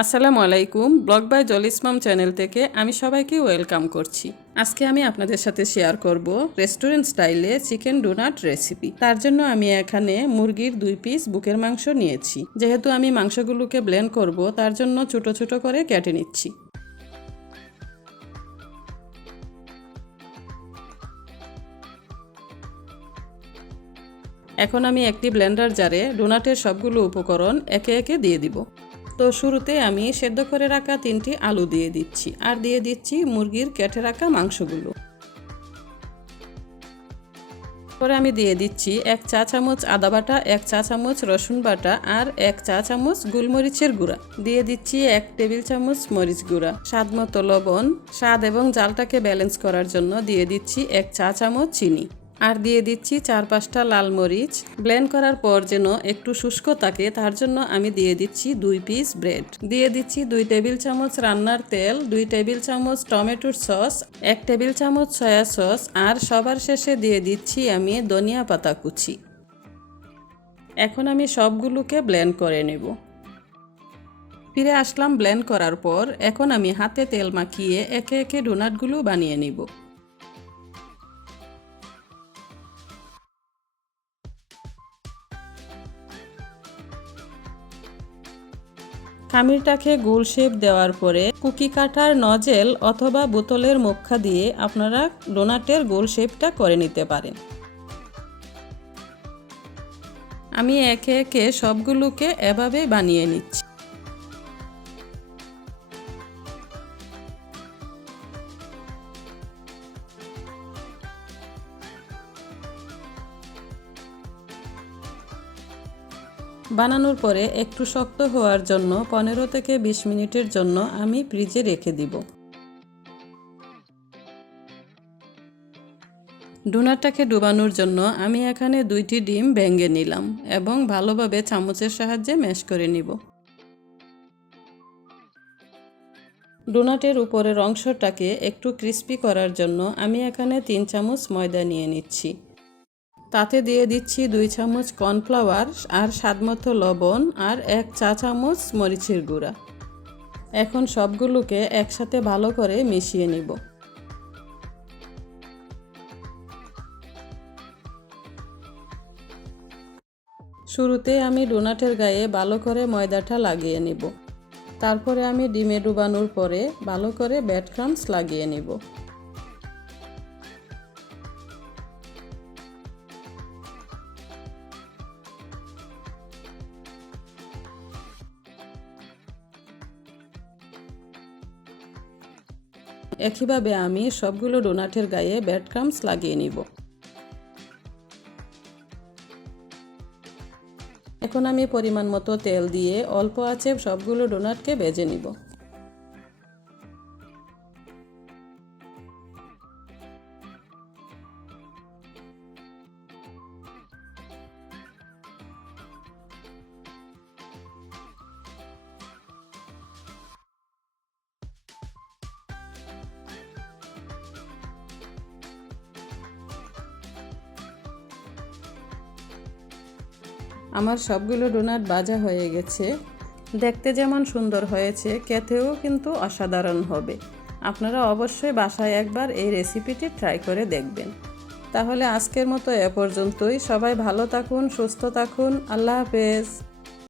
আসসালামু আলাইকুম। Blog by Jolis mom channel থেকে আমি সবাইকে ওয়েলকাম করছি। আজকে আমি আপনাদের সাথে শেয়ার করব রেস্টুরেন্ট স্টাইলে চিকেন ডোনাট রেসিপি। তার জন্য আমি এখানে মুরগির 2 পিস বুকের মাংস নিয়েছি। যেহেতু আমি মাংসগুলোকে ব্লেন্ড করব, তার জন্য ছোট ছোট করে কেটে নিচ্ছি। এখন আমি একটি ব্লেন্ডার জারে ডোনাটের সবগুলো উপকরণ একে একে দিয়ে দিব। তো শুরুতে আমি সেদ্ধ করে রাখা 3টি আলু দিয়ে দিচ্ছি, আর দিয়ে দিচ্ছি মুরগির কেটে রাখা মাংসগুলো। পরে আমি দিয়ে দিচ্ছি 1 চা চামচ আদা বাটা, 1 চা চামচ রসুন বাটা আর 1 চা চামচ গোলমরিচের গুঁড়া। দিয়ে দিচ্ছি 1 টেবিল চামচ মরিচ গুঁড়া, স্বাদ মতো লবণ, স্বাদ এবং জালটাকে ব্যালেন্স করার জন্য দিয়ে দিচ্ছি 1 চা চামচ চিনি, আর দিয়ে দিচ্ছি 4-5টা লাল মরিচ। ব্লেন্ড করার পর যেন একটু শুষ্ক থাকে, তার জন্য আমি দিয়ে দিচ্ছি 2 পিস ব্রেড। দিয়ে দিচ্ছি 2 টেবিল চামচ রান্নার তেল, 2 টেবিল চামচ টমেটোর সস, 1 টেবিল চামচ সয়া সস, আর সবার শেষে দিয়ে দিচ্ছি আমি ধনিয়া পাতা কুচি। এখন আমি সবগুলোকে ব্লেন্ড করে নেব। ফিরে আসলাম ব্লেন্ড করার পর। এখন আমি হাতে তেল মাখিয়ে একে একে ডোনাটগুলো বানিয়ে নিব। খামিরটাকে গোল শেপ দেওয়ার পরে কুকি কাটার নজেল অথবা বোতলের মুখা দিয়ে আপনারা ডোনাটের গোল শেপটা করে নিতে পারেন। আমি একে একে সবগুলোকে এভাবে বানিয়ে নিচ্ছি। বানানোর পরে একটু শক্ত হওয়ার জন্য 15 থেকে 20 মিনিটের জন্য আমি ফ্রিজে রেখে দিব। ডোনাটটাকে ডুবানোর জন্য আমি এখানে 2টি ডিম ভেঙে নিলাম এবং ভালোভাবে চামচের সাহায্যে ম্যাশ করে নিব। ডোনাটের উপরের অংশটাকে একটু ক্রিস্পি করার জন্য আমি এখানে 3 চামচ ময়দা নিয়ে নিচ্ছি। তাতে দিয়ে দিচ্ছি 2 চামচ কর্নফ্লাওয়ার আর স্বাদমতো লবণ আর 1 চা চামচ মরিচের গুঁড়া। এখন সবগুলোকে একসাথে ভালো করে মিশিয়ে নিব। শুরুতে আমি ডোনাটের গায়ে ভালো করে ময়দাটা লাগিয়ে নিব। তারপরে আমি ডিমে ডুবানোর পরে ভালো করে ব্রেড ক্রাম্বস লাগিয়ে নিব। একইভাবে আমি সবগুলো ডোনাটের গায়ে ব্রেড ক্রাম্বস লাগিয়ে নিব। এখন আমি পরিমাণ মতো তেল দিয়ে অল্প আঁচে সবগুলো ডোনাটকে ভেজে নিব। আমার সবগুলো ডোনাট ভাজা হয়ে গেছে। দেখতে যেমন সুন্দর হয়েছে, খেতেও কিন্তু অসাধারণ হবে। আপনারা অবশ্যই বাসায় একবার এই রেসিপিটি ট্রাই করে দেখবেন। তাহলে আজকের মতো এ পর্যন্তই। সবাই ভালো থাকুন, সুস্থ থাকুন। আল্লাহ হাফেজ।